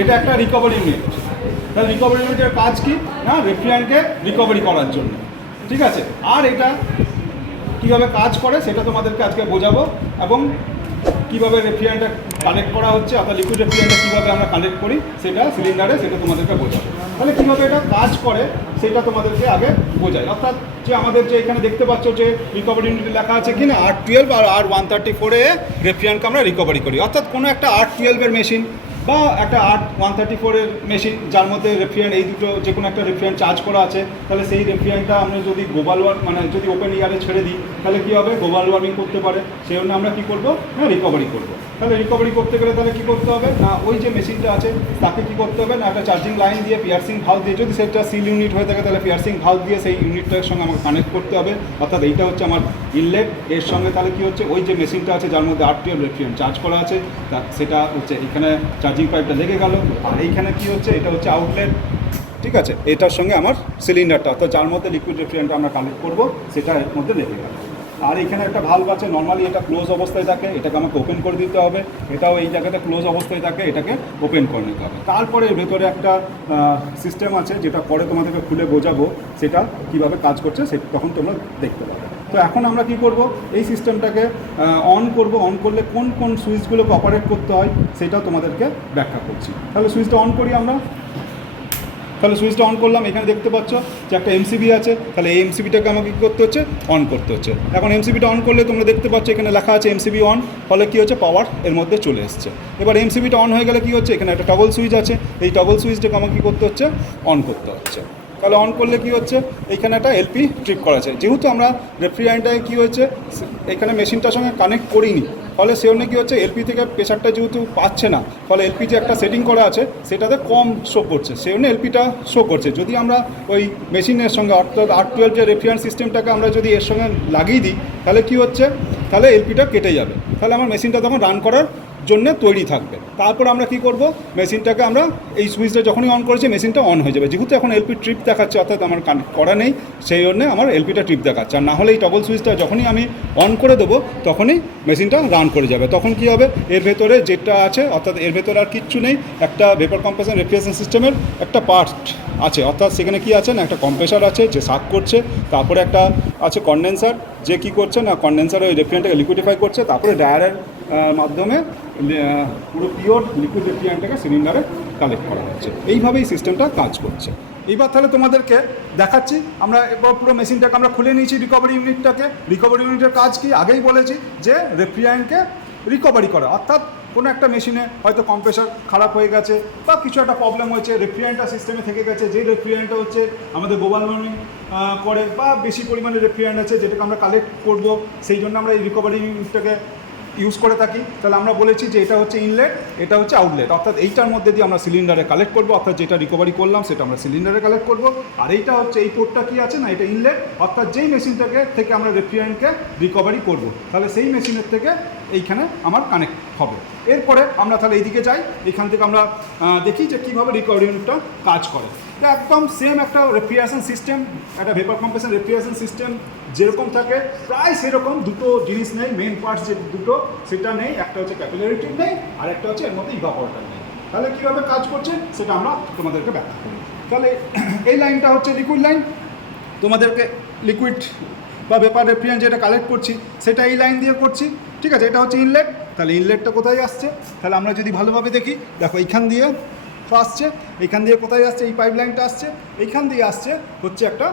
এটা একটা recovery unit. তাহলে রিকভারি ইউনিটের কাজ কি না, রেফ্রিজারেন্টকে রিকভারি করার জন্য, ঠিক আছে। আর এটা কীভাবে কাজ করে সেটা তোমাদেরকে আজকে বোঝাবো, এবং কীভাবে রেফ্রিজারেন্টটা কানেক্ট করা হচ্ছে, অর্থাৎ লিকুইড রেফ্রিজারেন্টটা কীভাবে আমরা কানেক্ট করি সেটা সিলিন্ডারে, সেটা তোমাদেরকে বোঝাবো। তাহলে কীভাবে এটা কাজ করে সেটা তোমাদেরকে আগে বোঝাই। অর্থাৎ যে আমাদের যে এখানে দেখতে পাচ্ছ যে রিকভারি ইউনিটে লেখা আছে কি না R12 আর R134 রেফ্রিজারেন্টকে আমরা রিকভারি করি। অর্থাৎ কোনো একটা R12 মেশিন বা একটা R134 মেশিন যার মধ্যে রেফ্রিজারেন্ট, এই দুটো যে কোনো একটা রেফ্রিজারেন্ট চার্জ করা আছে, তাহলে সেই রেফ্রিজারেন্টটা আমরা যদি গ্লোবাল মানে যদি ওপেন এয়ারে ছেড়ে দিই তাহলে কী হবে, গ্লোবাল ওয়ার্মিং করতে পারে। সেই জন্য আমরা কী করবো না, রিকভারি করবো। তাহলে রিকভারি করতে গেলে তাহলে কী করতে হবে না, ওই যে মেশিনটা আছে তাকে কী করতে হবে না, একটা চার্জিং লাইন দিয়ে পিয়ার্সিং ভাল্ব দিয়ে, যদি সেটা সিল ইউনিট হয়ে থাকে তাহলে পিয়ার্সিং ভাল্ব দিয়ে সেই ইউনিটটার সঙ্গে আমাকে কানেক্ট করতে হবে। অর্থাৎ এইটা হচ্ছে আমার ইনলেট, এর সঙ্গে তাহলে কী হচ্ছে, ওই যে মেশিনটা আছে যার মধ্যে R12 রেফ্রিজারেন্ট চার্জ করা আছে সেটা হচ্ছে এখানে চার্জিং পাইপটা লেগে গেল। আর এইখানে কী হচ্ছে, এটা হচ্ছে আউটলেট, ঠিক আছে। এটার সঙ্গে আমার সিলিন্ডারটা, অর্থাৎ যার মধ্যে লিকুইড রেফ্রিজারেন্টটা আমরা কানেক্ট করবো সেটা এর মধ্যে লেগে গেল। আর এখানে একটা ভাল্ব আছে, নর্মালি এটা ক্লোজ অবস্থায় থাকে, এটাকে আমাকে ওপেন করে দিতে হবে। এটাও এই জায়গাতে ক্লোজ অবস্থায় থাকে, এটাকে ওপেন করে নিতে হবে। তারপরে ভেতরে একটা সিস্টেম আছে যেটা পরে তোমাদেরকে খুলে বোঝাবো সেটা কীভাবে কাজ করছে, সে তখন তোমরা দেখতে পাবে। তো এখন আমরা কি করব, এই সিস্টেমটাকে অন করব। অন করলে কোন কোন সুইচগুলোকে অপারেট করতে হয় সেটাও তোমাদেরকে ব্যাখ্যা করছি। তাহলে সুইচটা অন করি আমরা। তাহলে সুইচটা অন করলাম, এখানে দেখতে পাচ্ছ যে একটা এমসিবি আছে। তাহলে এই এমসিবিটাকে আমাকে কী করতে হচ্ছে, অন করতে হচ্ছে। এখন এমসিবিটা অন করলে তোমরা দেখতে পাচ্ছ এখানে লেখা আছে এমসিবি অন, ফলে কী হচ্ছে, পাওয়ার এর মধ্যে চলে এসছে। এবার এমসিবিটা অন হয়ে গেলে কী হচ্ছে, এখানে একটা টগল সুইচ আছে, এই টগল সুইচটাকে আমাকে কী করতে হচ্ছে, অন করতে হচ্ছে। তাহলে অন করলে কী হচ্ছে, এইখানে একটা এলপি ট্রিপ করা আছে। যেহেতু আমরা রেফ্রিজারেন্টটাকে কী হচ্ছে, এখানে মেশিনটার সঙ্গে কানেক্ট করিনি, ফলে সে জন্য কী হচ্ছে, এলপি থেকে প্রেশারটা যেহেতু পাচ্ছে না, ফলে এলপি যে একটা সেটিং করা আছে সেটাতে কম শো করছে, সেই জন্য এলপিটা শো করছে। যদি আমরা ওই মেশিনের সঙ্গে অর্থাৎ R12 যে রেফ্রিজারেন্ট সিস্টেমটাকে আমরা যদি এর সঙ্গে লাগিয়ে দিই তাহলে কী হচ্ছে, তাহলে এলপিটা কেটে যাবে। তাহলে আমার মেশিনটা তখন রান করার জন্য তৈরি থাকবে। তারপর আমরা কি করব, মেশিনটাকে আমরা এই সুইচটা যখনই অন করেছি মেশিনটা অন হয়ে যাবে। যেহেতু এখন এলপি ট্রিপ দেখাচ্ছে, অর্থাৎ আমার কানেক্ট করা নেই, সেই জন্য আমার এলপিটা ট্রিপ দেখাচ্ছে। আর না হলে এই টগল সুইচটা যখনই আমি অন করে দেবো তখনই মেশিনটা রান করে যাবে। তখন কি হবে, এর ভেতরে যেটা আছে, অর্থাৎ এর ভেতরে আর কিচ্ছু নেই, একটা ভেপার কম্প্রেশন রেফ্রিজারেশন সিস্টেমের একটা পার্ট আছে। অর্থাৎ সেখানে কি আছে না, একটা কম্প্রেসার আছে যে সাক করছে, তারপরে একটা আছে কনডেন্সার যে কি করছে না, কনডেন্সার ওই রেফ্রিজারেন্টটাকে লিকুইডিফাই করছে, তারপরে ড্রায়ারের মাধ্যমে পুরো পিওর লিকুইড রেফ্রিজারেন্টটাকে সিলিন্ডারে কালেক্ট করা হচ্ছে। এইভাবেই সিস্টেমটা কাজ করছে। এইবার তাহলে তোমাদেরকে দেখাচ্ছি, আমরা এবার পুরো মেশিনটাকে আমরা খুলে নিয়েছি রিকভারি ইউনিটটাকে। রিকভারি ইউনিটের কাজ কি, আগেই বলেছি যে রেফ্রিজারেন্টকে রিকভারি করা। অর্থাৎ কোনো একটা মেশিনে হয়তো কম্প্রেসার খারাপ হয়ে গেছে বা কিছু একটা প্রবলেম হয়েছে, রেফ্রিজারেন্টটা সিস্টেমে থেকে গেছে, যেই রেফ্রিজারেন্টটা হচ্ছে আমাদের গ্লোবাল ওয়ার্মিং করে বা বেশি পরিমাণে রেফ্রিজারেন্ট আছে যেটাকে আমরা কালেক্ট করব, সেই জন্য আমরা এই রিকভারি ইউনিটটাকে ইউজ করে থাকি। তাহলে আমরা বলেছি যে এটা হচ্ছে ইনলেট, এটা হচ্ছে আউটলেট। অর্থাৎ এইটার মধ্যে দিয়ে আমরা সিলিন্ডারে কালেক্ট করবো, অর্থাৎ যেটা রিকভারি করলাম সেটা আমরা সিলিন্ডারে কালেক্ট করবো। আর এইটা হচ্ছে এই পোর্টটা কি আছে না, এটা ইনলেট, অর্থাৎ যেই থেকে আমরা রেফ্রিজারেন্টকে রিকভারি করবো, তাহলে সেই মেশিনের থেকে এইখানে আমার কানেক্ট হবে। এরপরে আমরা তাহলে এইদিকে যাই, এখান থেকে আমরা দেখি যে কীভাবে রিকভারি ইউনিটটা কাজ করে। এটা একদম সেম একটা রেফ্রিজারেশন সিস্টেম, একটা ভেপার কম্প্রেশন রেফ্রিজারেশন সিস্টেম যেরকম থাকে প্রায় সেরকম। দুটো জিনিস নেই, মেন পার্টস যে দুটো সেটা নেই, একটা হচ্ছে ক্যাপিলারি টিউব নেই, আর একটা হচ্ছে এর মধ্যে ইভাপোরেটর নেই। তাহলে কীভাবে কাজ করছে সেটা আমরা তোমাদেরকে ব্যাখ্যা করি। তাহলে এই লাইনটা হচ্ছে লিকুইড লাইন, তোমাদেরকে লিকুইড বা ভেপার রেফ্রিজারেন্ট যেটা কালেক্ট করছি সেটা এই লাইন দিয়ে করছি, ঠিক আছে। এটা হচ্ছে ইনলেট। তাহলে ইনলেটটা কোথায় আসছে, তাহলে আমরা যদি ভালোভাবে দেখি, দেখো এইখান দিয়ে আসছে, এইখান দিয়ে কোথায় আসছে, এই পাইপ লাইনটা আসছে, এইখান দিয়ে আসছে হচ্ছে একটা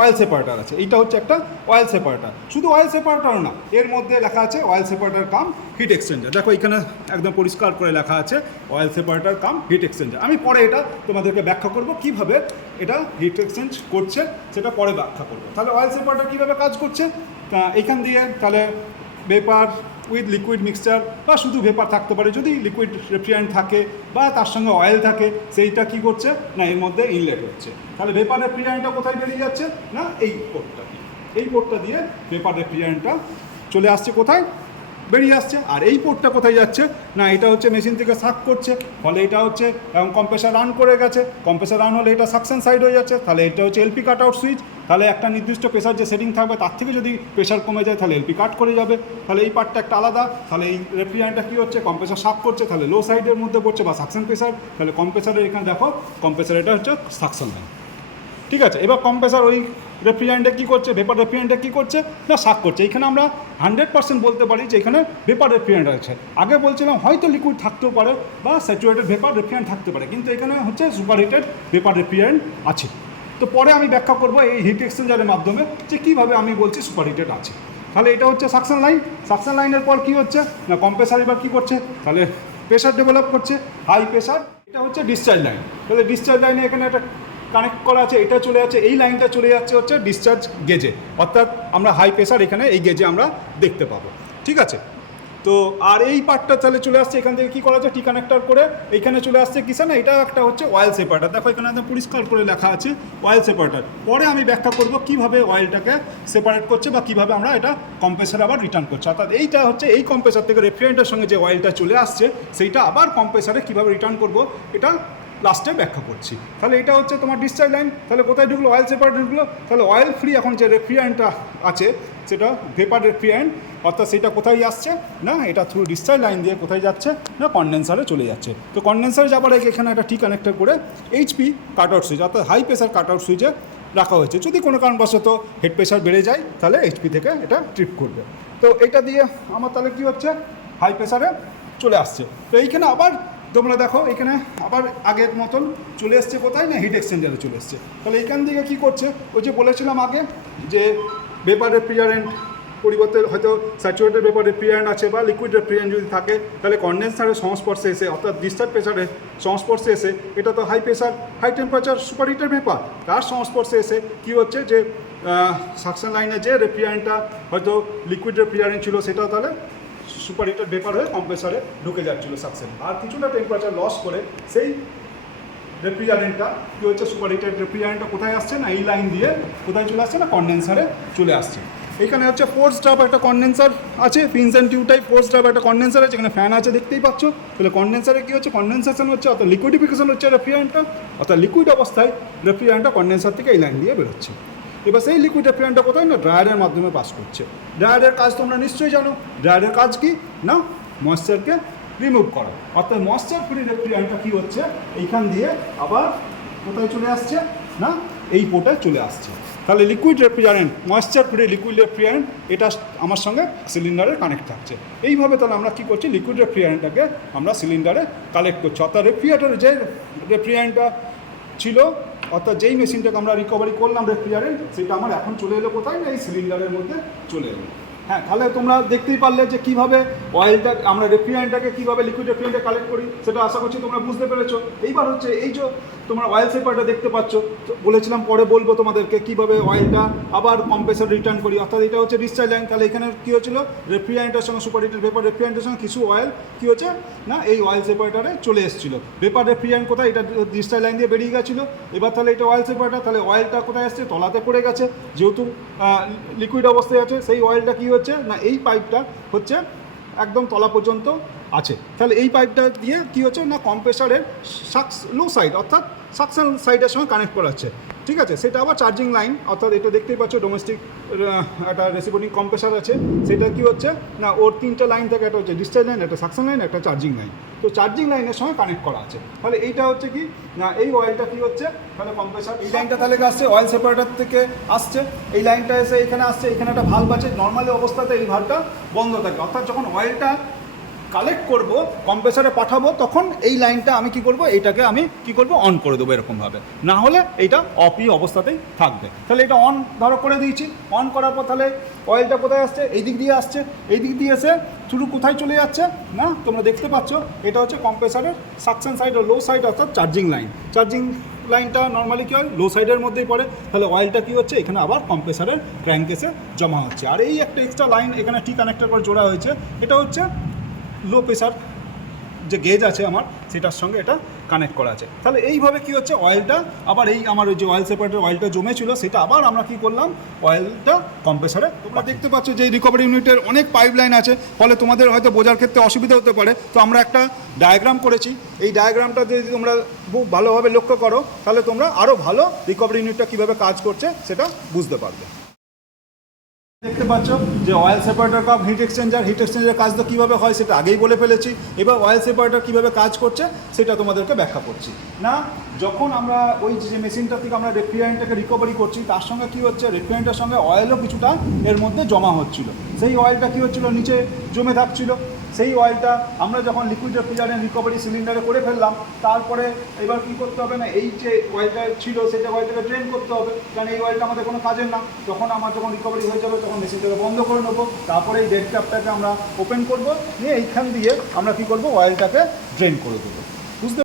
অয়েল সেপারেটার আছে। এইটা হচ্ছে একটা অয়েল সেপারেটার। শুধু অয়েল সেপারেটার না, এর মধ্যে লেখা আছে অয়েল সেপারেটার কাম হিট এক্সচেঞ্জার। দেখো এখানে একদম পরিষ্কার করে লেখা আছে অয়েল সেপারেটার কাম হিট এক্সচেঞ্জার। আমি পরে এটা তোমাদেরকে ব্যাখ্যা করব কীভাবে এটা হিট এক্সচেঞ্জ করছে, সেটা পরে ব্যাখ্যা করবো। তাহলে অয়েল সেপারেটার কীভাবে কাজ করছে, এইখান দিয়ে তাহলে ভেপার উইথ লিকুইড মিক্সচার বা শুধু ভেপার থাকতে পারে, যদি লিকুইড রেফ্রিজারেন্ট থাকে বা তার সঙ্গে অয়েল থাকে, সেইটা কি করছে না এর মধ্যে ইনলেট হচ্ছে। তাহলে ভেপার রেফ্রিজারেন্টটা কোথায় বেরিয়ে যাচ্ছে না, এই পোর্টটা দিয়ে, এই পোর্টটা দিয়ে ভেপার রেফ্রিজারেন্টটা চলে আসছে, কোথায় বেরিয়ে আসছে। আর এই পোর্টটা কোথায় যাচ্ছে না, এটা হচ্ছে মেশিন থেকে সাক করছে, ফলে এটা হচ্ছে এবং কম্প্রেসার রান করে গেছে, কম্প্রেসার রান হলে এটা সাকশন সাইড হয়ে যাচ্ছে, তাহলে এটা হচ্ছে এলপি কাট আউট সুইচ। তাহলে একটা নির্দিষ্ট প্রেশার যে সেটিং থাকবে তার থেকে যদি প্রেশার কমে যায় তাহলে এলপি কাট করে যাবে, তাহলে এই পার্টটা একটা আলাদা। তাহলে এই রেফ্রিজারেন্টটা কী হচ্ছে, কম্প্রেসার সাফ করছে, তাহলে লো সাইডের মধ্যে পড়ছে বা সাকশন প্রেশার, তাহলে কম্প্রেসারের এখানে দেখো কম্প্রেসার এটা হচ্ছে সাকশন লাইন। ঠিক আছে, এবার কম্প্রেসার ওই রেফ্রিজারেন্টে কী করছে, ভেপার রেফ্রিজারেন্টে কী করছে না শাক করছে। এখানে আমরা 100% বলতে পারি যে এখানে ভেপার রেফ্রিজারেন্ট আছে। আগে বলছিলাম হয়তো লিকুইড থাকতেও পারে বা স্যাচুরেটেড ভেপার রেফ্রিজারেন্ট থাকতে পারে, কিন্তু এখানে হচ্ছে সুপার হিটেড ভেপার রেফ্রিজারেন্ট আছে। তো পরে আমি ব্যাখ্যা করবো এই হিট এক্সচেঞ্জারের মাধ্যমে যে কীভাবে আমি বলছি সুপার হিটেড আছে। তাহলে এটা হচ্ছে সাকশন লাইন। সাকশন লাইনের পর কী হচ্ছে না কম্প্রেসার এবার কী করছে, তাহলে প্রেশার ডেভেলপ করছে, হাই প্রেশার। এটা হচ্ছে ডিসচার্জ লাইন। তাহলে ডিসচার্জ লাইনে এখানে একটা কানেক্ট করা আছে, এটা চলে যাচ্ছে, এই লাইনটা চলে যাচ্ছে হচ্ছে ডিসচার্জ গেজে, অর্থাৎ আমরা হাই প্রেশার এখানে এই গেজে আমরা দেখতে পাবো। ঠিক আছে, তো আর এই পার্টটা তাহলে চলে আসছে এখান থেকে কী করা আছে, টি কানেক্টর করে এইখানে চলে আসছে কিসে না, এটা একটা হচ্ছে অয়েল সেপারেটার। দেখো এখানে একদম পরিষ্কার করে লেখা আছে অয়েল সেপারেটার। পরে আমি ব্যাখ্যা করব কীভাবে অয়েলটাকে সেপারেট করছে বা কীভাবে আমরা এটা কম্প্রেসারে আবার রিটার্ন করছি। অর্থাৎ এইটা হচ্ছে এই কম্প্রেসার থেকে রেফ্রিজারেন্টের সঙ্গে যে অয়েলটা চলে আসছে সেইটা আবার কম্প্রেসারে কীভাবে রিটার্ন করব এটা লাস্টে ব্যাখ্যা করছি। তাহলে এটা হচ্ছে তোমার ডিসচার্জ লাইন। তাহলে কোথায় ঢুকলো, অয়েল সেপারেটর ঢুকলো। তাহলে অয়েল ফ্রি এখন যে রেফ্রিজারেন্টটা আছে সেটা ভেপার রেফ্রিজারেন্ট, অর্থাৎ সেটা কোথায় আসছে না এটা থ্রু ডিসচার্জ লাইন দিয়ে কোথায় যাচ্ছে না কনডেন্সারে চলে যাচ্ছে। তো কনডেন্সারে যাবার আগে এখানে একটা টি কানেক্টর করে এইচপি কাট আউট সুইচ অর্থাৎ হাই প্রেশার কাট আউট সুইচে রাখা হয়েছে। যদি কোনো কারণবশত হেড প্রেশার বেড়ে যায় তাহলে এইচপি থেকে এটা ট্রিপ করবে। তো এটা দিয়ে আমার তাহলে কী হচ্ছে হাই প্রেশারে চলে আসছে। তো এইখানে আবার তোমরা দেখো এখানে আবার আগের মতন চলে এসছে কোথায় না হিট এক্সচেঞ্জারে চলে এসছে। তাহলে এইখান থেকে কী করছে, ওই যে বলেছিলাম আগে যে ভেপার রেফ্রিজারেন্ট পরিবর্তে হয়তো স্যাচুরেটেড ভেপার রেফ্রিজারেন্ট আছে বা লিকুইড রেফ্রিজারেন্ট যদি থাকে, তাহলে কনডেন্সারের সংস্পর্শে এসে অর্থাৎ ডিসচার্জ প্রেশারের সংস্পর্শে এসে, এটা তো high pressure high temperature super heated vapour, তার সংস্পর্শে এসে কী হচ্ছে যে সাকশন লাইনে যে রেফ্রিজারেন্টটা হয়তো লিকুইড রেফ্রিজারেন্ট ছিল সেটাও তাহলে সুপার হিটেড ভেপার হয়ে কম্প্রেসারে ঢুকে যাচ্ছিলো সাকশন, আর কিছুটা টেম্পারেচার লস করে সেই রেফ্রিজারেন্টটা কী হচ্ছে সুপার হিটেড রেফ্রিজারেন্টটা কোথায় আসছে না এই লাইন দিয়ে কোথায় চলে আসছে না কনডেন্সারে চলে আসছে। এখানে হচ্ছে ফোর্স ড্রপ একটা কনডেন্সার আছে, pins and tube type force drop একটা কনডেন্সার আছে, এখানে ফ্যান আছে দেখতেই পাচ্ছ। তাহলে কনডেন্সারে কী হচ্ছে কনডেন্সেশন হচ্ছে অর্থাৎ লিকুইডিফিকেশন হচ্ছে রেফ্রিজারেন্টটা, অর্থাৎ লিকুইড অবস্থায় রেফ্রিজারেন্টটা কনডেন্সার থেকে এই লাইন দিয়ে বেরোচ্ছে। এবার সেই লিকুইড রেফ্রিজারেন্টটা কোথায় না ড্রায়ারের মাধ্যমে পাস করছে। ড্রায়ারের কাজ তোমরা নিশ্চয়ই জানো, ড্রায়ারের কাজ কি না ময়েশ্চারকে রিমুভ করা, অর্থাৎ ময়েশ্চার ফ্রি রেফ্রিজারেন্টটা কী হচ্ছে এইখান দিয়ে আবার কোথায় চলে আসছে না এই পোর্টে চলে আসছে। তাহলে liquid refrigerant moisture free liquid refrigerant এটা আমার সঙ্গে সিলিন্ডারের কানেক্ট থাকছে। এইভাবে তাহলে আমরা কী করছি লিকুইড রেফ্রিজারেন্টটাকে আমরা সিলিন্ডারে কালেক্ট করছি, অর্থাৎ রেফ্রিজারেটরের যে রেফ্রিজারেন্টটা ছিল অর্থাৎ যেই মেশিনটাকে আমরা রিকভারি করলাম রেফ্রিজারেন্ট সেটা আমার এখন চলে এলো কোথায় না এই সিলিন্ডারের মধ্যে চলে এলো। হ্যাঁ, তাহলে তোমরা দেখতেই পারলে যে কীভাবে অয়েলটা আমরা রেফ্রিজারেন্টটাকে কীভাবে লিকুইড রেফ্রিজারেন্টে কালেক্ট করি সেটা আশা করছি তোমরা বুঝতে পেরেছো। এইবার হচ্ছে এই যে তোমরা অয়েল সেপারটা দেখতে পাচ্ছ, বলেছিলাম পরে বলবো তোমাদেরকে কীভাবে অয়েলটা আবার কম্প্রেসার রিটার্ন করি, অর্থাৎ এটা হচ্ছে ডিসচার্জ লাইন। তাহলে এখানে কী হচ্ছিলো রেফ্রিজারেন্টের সঙ্গে সুপার হিটেড ভেপার রেফ্রিজারেন্টের সঙ্গে কিছু অয়েল কী হচ্ছে না এই অয়েল সেপারেটারে চলে এসেছিলো। ভেপার রেফ্রিজারেন্ট কোথায় এটা ডিসচার্জ লাইন দিয়ে বেরিয়ে গেছিলো। এবার তাহলে এটা অয়েল সেপারেটার, তাহলে অয়েলটা কোথায় আসছে তলাতে পড়ে গেছে, যেহেতু লিকুইড অবস্থায় আছে সেই অয়েলটা কী হচ্ছে না এই পাইপটা হচ্ছে একদম তলা পর্যন্ত আছে। তাহলে এই পাইপটা দিয়ে কী হচ্ছে না কম্প্রেসারের লো সাইড অর্থাৎ সাকশন সাইডের সঙ্গে কানেক্ট করা হচ্ছে। ঠিক আছে, সেটা আবার চার্জিং লাইন, অর্থাৎ এটা দেখতেই পাচ্ছ ডোমেস্টিক একটা রেসিপোর্টিং কম্প্রেসার আছে, সেটা কী হচ্ছে না ওর তিনটা লাইন থাকে, একটা হচ্ছে ডিসচার্জ লাইন, একটা সাকশন লাইন, একটা চার্জিং লাইন। তো চার্জিং লাইনের সঙ্গে কানেক্ট করা আছে। তাহলে এইটা হচ্ছে কি না এই অয়েলটা কী হচ্ছে তাহলে কম্প্রেসার এই লাইনটা তাহলে আসছে অয়েল সেপারেটার থেকে আসছে, এই লাইনটা এসে এখানে আসছে, এখানে একটা ভালভ আছে, নর্মালি অবস্থাতে এই ভালভটা বন্ধ থাকে, অর্থাৎ যখন অয়েলটা কালেক্ট করব কম্প্রেসারে পাঠাবো তখন এই লাইনটা আমি কি করব এইটাকে আমি কি করব অন করে দেবো এরকমভাবে, না হলে এইটা অফই অবস্থাতেই থাকবে। তাহলে এটা অন ধরো করে দিয়েছি, অন করার পর তাহলে অয়েলটা কোথায় আসছে এই দিক দিয়ে আসছে, এই দিক দিয়ে এসে শুরু কোথায় চলে যাচ্ছে না তোমরা দেখতে পাচ্ছ এটা হচ্ছে কম্প্রেসারের সাকশন সাইড ও লো সাইড অর্থাৎ চার্জিং লাইন। চার্জিং লাইনটা নর্মালি কী হয় লো সাইডের মধ্যেই পড়ে, তাহলে অয়েলটা কী হচ্ছে এখানে আবার কম্প্রেসারের ক্র্যাঙ্কেসে জমা হচ্ছে। আর এই একটা এক্সট্রা লাইন এখানে টি কানেক্টর করে জোড়া হয়েছে, এটা হচ্ছে লো প্রেশার যে গেজ আছে আমার সেটার সঙ্গে এটা কানেক্ট করা আছে। তাহলে এইভাবে কি হচ্ছে অয়েলটা আবার এই আমার ওই যে অয়েল সেপারেটর অয়েলটা জমেছিল সেটা আবার আমরা কি করলাম অয়েলটা কম্প্রেসারে। তোমরা দেখতে পাচ্ছ যে এই রিকভারি ইউনিটের অনেক পাইপলাইন আছে, ফলে তোমাদের হয়তো বোঝার ক্ষেত্রে অসুবিধা হতে পারে। তো আমরা একটা ডায়াগ্রাম করেছি, এই ডায়াগ্রামটা যদি তোমরা খুব ভালোভাবে লক্ষ্য করো তাহলে তোমরা আরও ভালো রিকভারি ইউনিটটা কীভাবে কাজ করছে সেটা বুঝতে পারবে। দেখতে পাচ্ছ যে oil separator cup hit exchanger কাজ তো কীভাবে হয় সেটা আগেই বলে ফেলেছি। এবার অয়েল সেপারেটর কীভাবে কাজ করছে সেটা তোমাদেরকে ব্যাখ্যা করছি। না, যখন আমরা ওই যে মেশিনটা থেকে আমরা রেফ্রিজারেন্টটাকে রিকভারি করছি তার সঙ্গে কী হচ্ছে রেফ্রিজারেন্টের সঙ্গে অয়েলও কিছুটা এর মধ্যে জমা হচ্ছিল। সেই অয়েলটা কী হচ্ছিলো নিচে জমে থাকছিল। সেই অয়েলটা আমরা যখন লিকুইড রেফ্রিজারেন্ট রিকভারি সিলিন্ডারে করে ফেললাম, তারপরে এবার কী করতে হবে না, এই যে অয়েলটা ছিল সেটা অয়েলটাকে ড্রেন করতে হবে, কারণ এই অয়েলটা আমাদের কোনো কাজের না। যখন যখন রিকভারি হয়ে যাবে তখন মেশিনটাকে বন্ধ করে নেবো, তারপরে এই ডেড ক্যাপটাকে আমরা ওপেন করবো, নিয়ে এইখান দিয়ে আমরা কী করবো অয়েলটাকে ড্রেন করে দেবো।